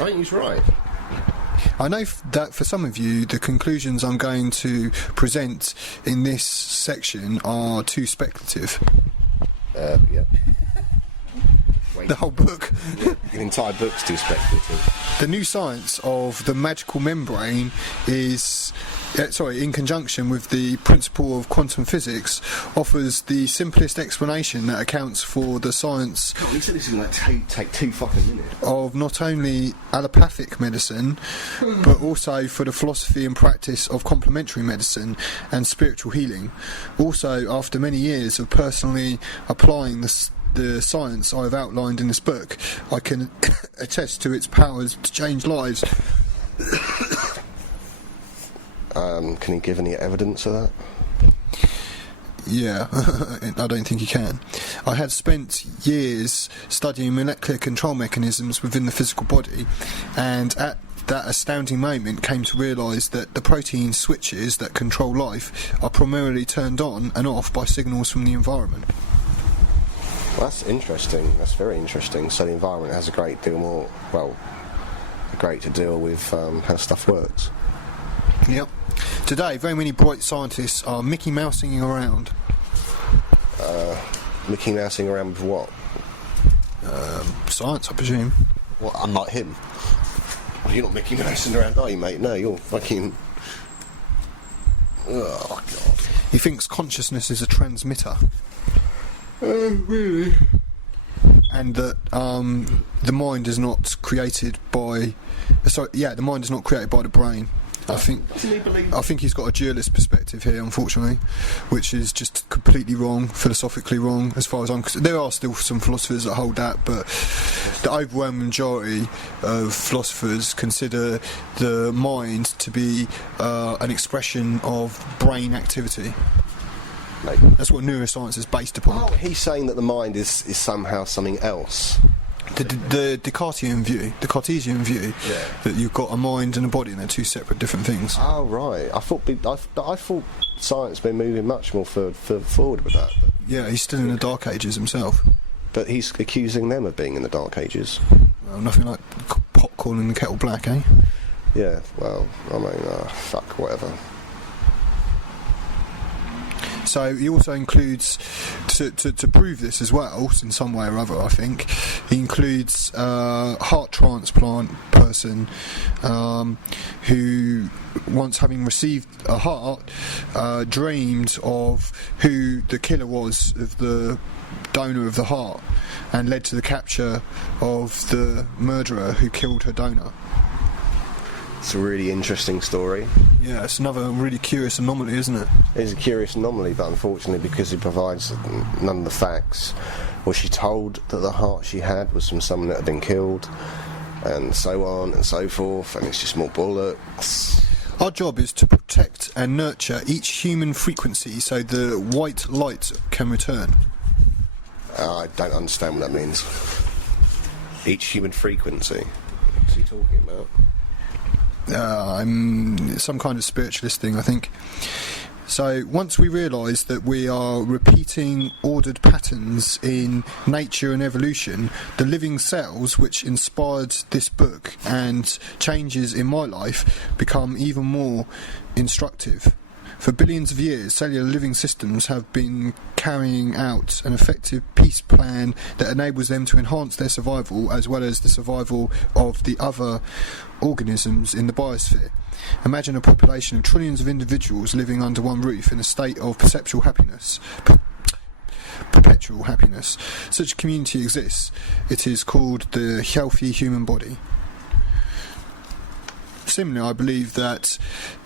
I think he's right. I know that for some of you, the conclusions I'm going to present in this section are too speculative. Yeah. The whole book. Yeah, the entire book's too speculative. The new science of the magical membrane is, in conjunction with the principle of quantum physics, offers the simplest explanation that accounts for the science. God, he said this is going to take 2 fucking minutes. Of not only allopathic medicine, but also for the philosophy and practice of complementary medicine and spiritual healing. Also, after many years of personally applying the science I've outlined in this book, I can attest to its powers to change lives. Can you give any evidence of that? Yeah, I don't think you can. I had spent years studying molecular control mechanisms within the physical body, and at that astounding moment came to realise that the protein switches that control life are primarily turned on and off by signals from the environment. Well, that's interesting. That's very interesting. So the environment has a great to deal with how stuff works. Yep. Today, very many bright scientists are Mickey Mousing around. Mickey Mousing around with what? Science, I presume. Well, unlike him. Well, you're not Mickey Mousing around, are you, mate? No, you're fucking... Oh, God. He thinks consciousness is a transmitter. Really? And that the mind is not created by... the mind is not created by the brain. I think he's got a dualist perspective here, unfortunately, which is just completely wrong, philosophically wrong, as far as I'm concerned. There are still some philosophers that hold that, but the overwhelming majority of philosophers consider the mind to be an expression of brain activity. Mate. That's what neuroscience is based upon. Oh, he's saying that the mind is somehow something else. The Descartesian view, that you've got a mind and a body and they're two separate different things. Oh, right. I thought science been moving much more forward with that. But yeah, he's still in the Dark Ages himself. But he's accusing them of being in the Dark Ages. Well, nothing like pot calling the kettle black, eh? Yeah, well, I mean, fuck, whatever. So he also includes, to prove this as well, in some way or other, I think, he includes a heart transplant person who, once having received a heart, dreamed of who the killer was of the donor of the heart, and led to the capture of the murderer who killed her donor. It's a really interesting story. Yeah, it's another really curious anomaly, isn't it? It is a curious anomaly, but unfortunately, because he provides none of the facts, was she told that the heart she had was from someone that had been killed, and so on and so forth, and it's just more bullets. Our job is to protect and nurture each human frequency so the white light can return. I don't understand what that means. Each human frequency? What's he talking about? Some kind of spiritualist thing, I think. So once we realise that we are repeating ordered patterns in nature and evolution, the living cells which inspired this book and changes in my life become even more instructive. For billions of years, cellular living systems have been carrying out an effective peace plan that enables them to enhance their survival as well as the survival of the other organisms in the biosphere. Imagine a population of trillions of individuals living under one roof in a state of perpetual happiness. Such a community exists. It is called the healthy human body. Similarly, I believe that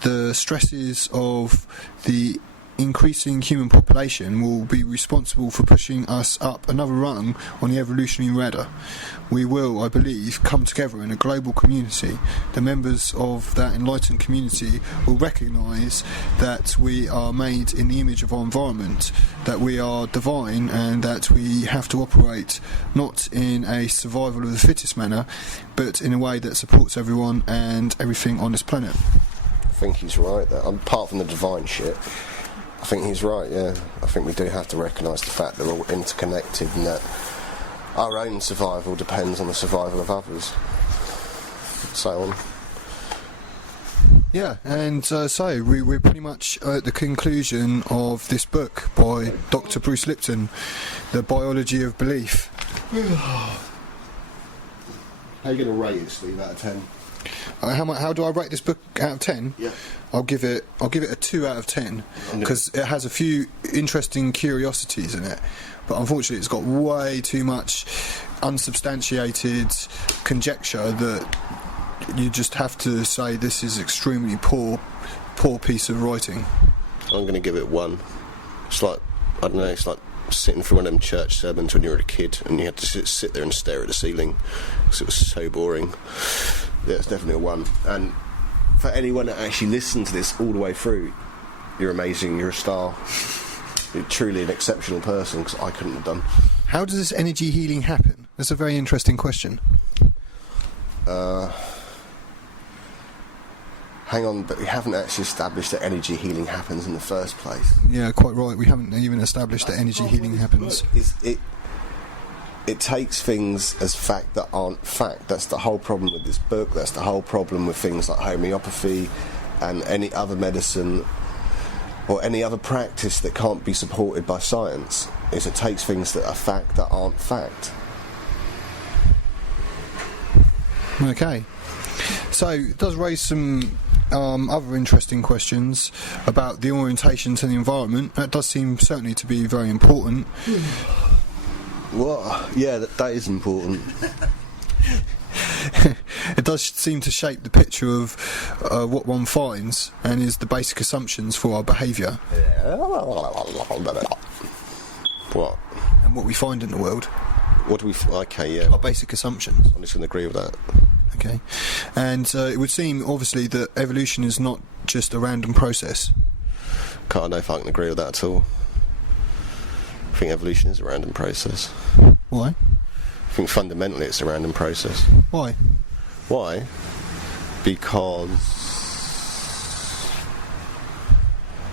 the stresses of the increasing human population will be responsible for pushing us up another rung on the evolutionary ladder. We will, I believe, come together in a global community. The members of that enlightened community will recognise that we are made in the image of our environment, that we are divine, and that we have to operate not in a survival of the fittest manner, but in a way that supports everyone and everything on this planet. I think he's right there. Apart from the divine shit, I think he's right, yeah. I think we do have to recognise the fact that we're all interconnected and that our own survival depends on the survival of others. so on. Yeah, and so we're pretty much at the conclusion of this book by Dr. Bruce Lipton, The Biology of Belief. How are you going to rate it, Steve, out of 10? How do I rate this book out of 10? Yeah. I'll give it a 2 out of 10 because it has a few interesting curiosities in it, but unfortunately it's got way too much unsubstantiated conjecture that you just have to say this is extremely poor piece of writing. I'm going to give it 1. It's like, I don't know, it's like sitting through one of them church sermons when you were a kid and you had to sit there and stare at the ceiling because it was so boring. Yeah, it's definitely a 1. And for anyone that actually listened to this all the way through, you're amazing, you're a star. You're truly an exceptional person, because I couldn't have done. How does this energy healing happen? That's a very interesting question. Hang on, but we haven't actually established that energy healing happens in the first place. Yeah, quite right. We haven't even established that energy healing happens. It takes things as fact that aren't fact. That's the whole problem with this book. That's the whole problem with things like homeopathy and any other medicine or any other practice that can't be supported by science, is it takes things that are fact that aren't fact. Okay. So it does raise some other interesting questions about the orientation to the environment. That does seem certainly to be very important. Well, yeah, that is important. It does seem to shape the picture of what one finds and is the basic assumptions for our behaviour. What? And what we find in the world. What do we... Okay, yeah. Our basic assumptions. I'm just going to agree with that. Okay. And it would seem, obviously, that evolution is not just a random process. Can't know if I can agree with that at all. I think evolution is a random process. Why? I think fundamentally it's a random process. Why? Why? Because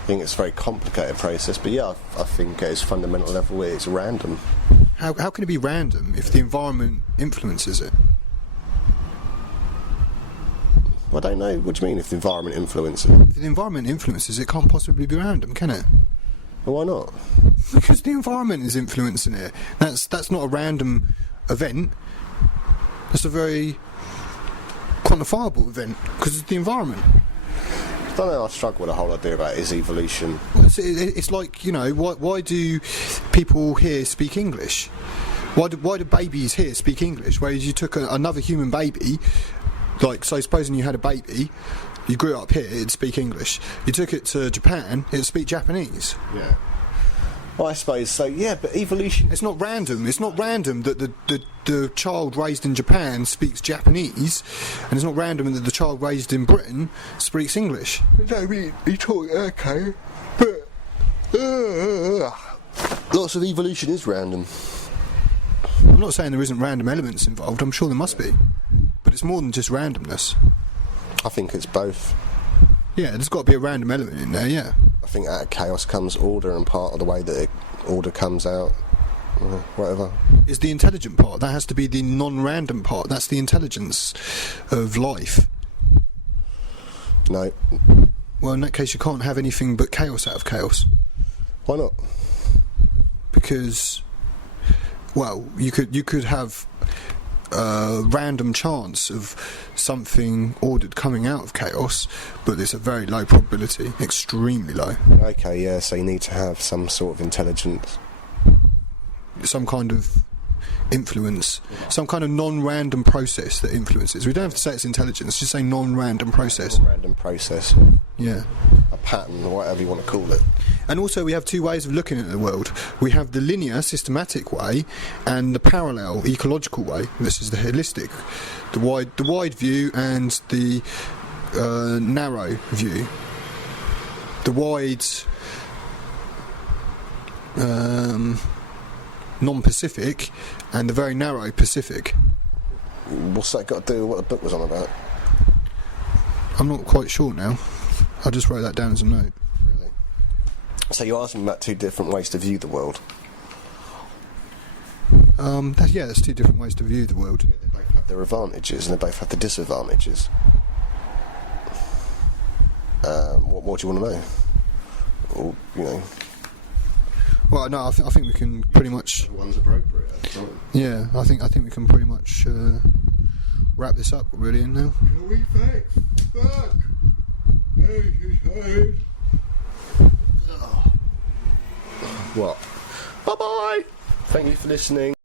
I think it's a very complicated process, but yeah, I think at its fundamental level it's random. How can it be random if the environment influences it? I don't know. What do you mean, if the environment influences? If the environment influences it, can't possibly be random, can it? Well, why not? Because the environment is influencing it. That's not a random event. That's a very quantifiable event because it's the environment. I don't know. I struggle with the whole idea about is evolution. It's like, you know, why do people here speak English? Why do babies here speak English? Whereas you took another human baby, like, so supposing you had a baby, you grew up here, it'd speak English. You took it to Japan, it'd speak Japanese. Yeah. Well, I suppose so, yeah, but evolution... It's not random. It's not random that the child raised in Japan speaks Japanese, and it's not random that the child raised in Britain speaks English. No, I mean, you talk, okay, but... lots of evolution is random. I'm not saying there isn't random elements involved, I'm sure there must be. But it's more than just randomness. I think it's both. Yeah, there's got to be a random element in there, yeah. I think out of chaos comes order, and part of the way that order comes out, whatever. Is the intelligent part. That has to be the non-random part. That's the intelligence of life. No. Well, in that case, you can't have anything but chaos out of chaos. Why not? Because, well, you could have a random chance of something ordered coming out of chaos, but it's a very low probability, extremely low. Okay, yeah, so you need to have some sort of intelligence. Some kind of influence, some kind of non-random process that influences. We don't have to say it's intelligence, just say non-random process. Non-random process. Yeah. A pattern, or whatever you want to call it. And also we have two ways of looking at the world. We have the linear, systematic way, and the parallel, ecological way. This is the holistic, the wide view, and the narrow view. The wide, non-Pacific, and the very narrow Pacific. What's that got to do with what the book was on about? I'm not quite sure now. I just wrote that down as a note. Really? So you're asking about two different ways to view the world? That's two different ways to view the world. Yeah, they both have their advantages and they both have their disadvantages. What more do you want to know? Or, you know. Well, no, I think we can pretty much. One's appropriate at the time. Yeah, I think we can pretty much wrap this up really in now. Can we fix? Fuck. What? Bye bye. Thank you for listening.